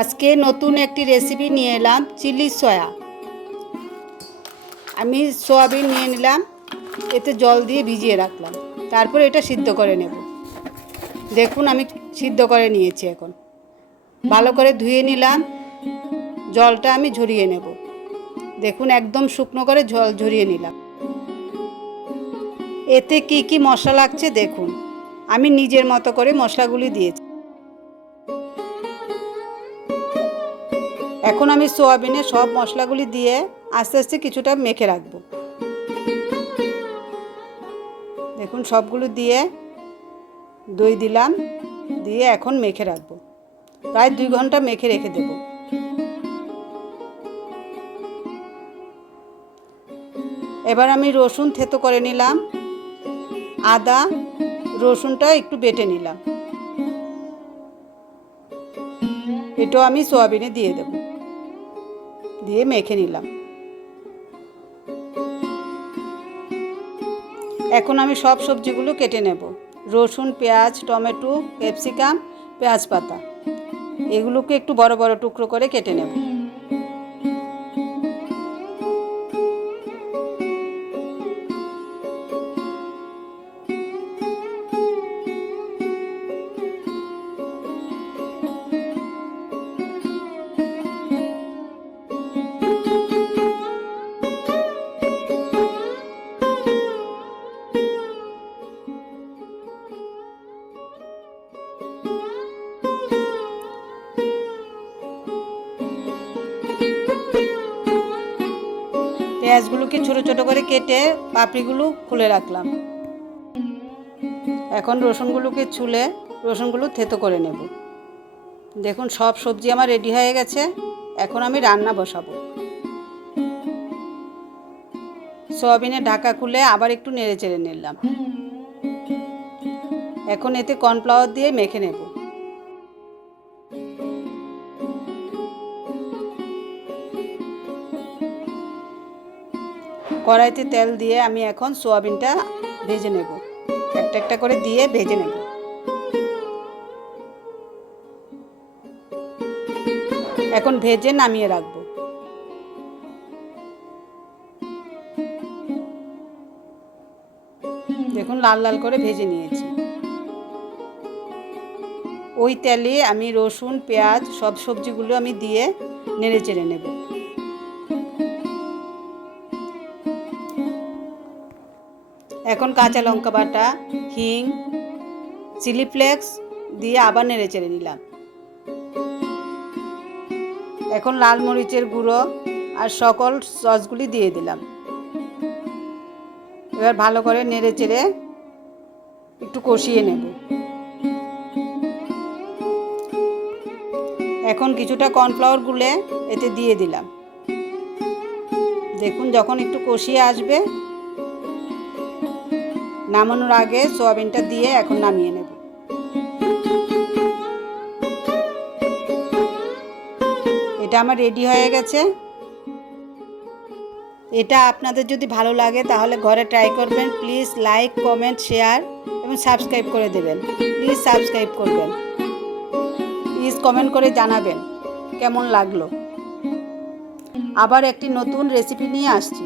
আজকে নতুন একটি রেসিপি নিয়ে এলাম, চিলি সয়া। আমি সয়াবিন নিয়ে নিলাম, এতে জল দিয়ে ভিজিয়ে রাখলাম, তারপর এটা সিদ্ধ করে নেব। দেখুন আমি সিদ্ধ করে নিয়েছি। এখন ভালো করে ধুয়ে নিলাম, জলটা আমি ঝরিয়ে নেব। দেখুন একদম শুকনো করে জল ঝরিয়ে নিলাম। এতে কি কি মশলা লাগছে দেখুন, আমি নিজের মতো করে মশলাগুলি দিয়েছি। এখন আমি সোয়াবিনে সব মশলাগুলি দিয়ে আস্তে আস্তে কিছুটা মেখে রাখবো। দেখুন সবগুলো দিয়ে দই দিলাম, দিয়ে এখন মেখে রাখবো। প্রায় 2 ঘন্টা মেখে রেখে দেব। এবার আমি রসুন থেতো করে নিলাম, আদা রসুনটা একটু বেটে নিলাম, এটাও আমি সোয়াবিনে দিয়ে দেব, দিয়ে মেখে নিলাম। এখন আমি সব সবজিগুলো কেটে নেব। রসুন, পেঁয়াজ, টমেটো, ক্যাপসিকাম, পেঁয়াজ পাতা, এগুলোকে একটু বড় বড় টুকরো করে কেটে নেব। পেঁয়াজগুলোকে ছোট ছোট করে কেটে পাপড়িগুলো খুলে রাখলাম। এখন রসুনগুলোকে ছুলে রসুনগুলো থেতো করে নেব। দেখুন সব সবজি আমার রেডি হয়ে গেছে। এখন আমি রান্না বসাবো। সয়াবিনের ঢাকা খুলে আবার একটু নেড়ে চেড়ে নিলাম। এখন এতে কর্নফ্লাওয়ার দিয়ে মেখে নেব। কড়াইতে তেল দিয়ে আমি এখন সোয়াবিনটা ভেজে নেব, একটা একটা করে দিয়ে ভেজে নেব। এখন ভেজে নামিয়ে রাখবো। দেখুন লাল লাল করে ভেজে নিয়েছি। ওই তেলে আমি রসুন, পেঁয়াজ সব সবজিগুলো আমি দিয়ে নেড়ে চেড়ে নেব। এখন কাঁচা লঙ্কা বাটা, হিং, চিলি ফ্লেক্স দিয়ে আবার নেড়ে চেড়ে নিলাম। এখন লাল মরিচের গুঁড়ো আর সকল সসগুলি দিয়ে দিলাম। এবার ভালো করে নেড়ে চেড়ে একটু কষিয়ে নেব। এখন কিছুটা কর্নফ্লাওয়ার গুলে এতে দিয়ে দিলাম। দেখুন যখন একটু কষিয়ে আসবে, নামানোর আগে সোয়াবিনটা দিয়ে এখন নামিয়ে নেব। এটা আমার রেডি হয়ে গেছে। এটা আপনাদের যদি ভালো লাগে তাহলে ঘরে ট্রাই করবেন। প্লিজ লাইক, কমেন্ট, শেয়ার এবং সাবস্ক্রাইব করে দেবেন। প্লিজ সাবস্ক্রাইব করবেন। প্লিজ কমেন্ট করে জানাবেন কেমন লাগলো। আবার একটি নতুন রেসিপি নিয়ে আসছি।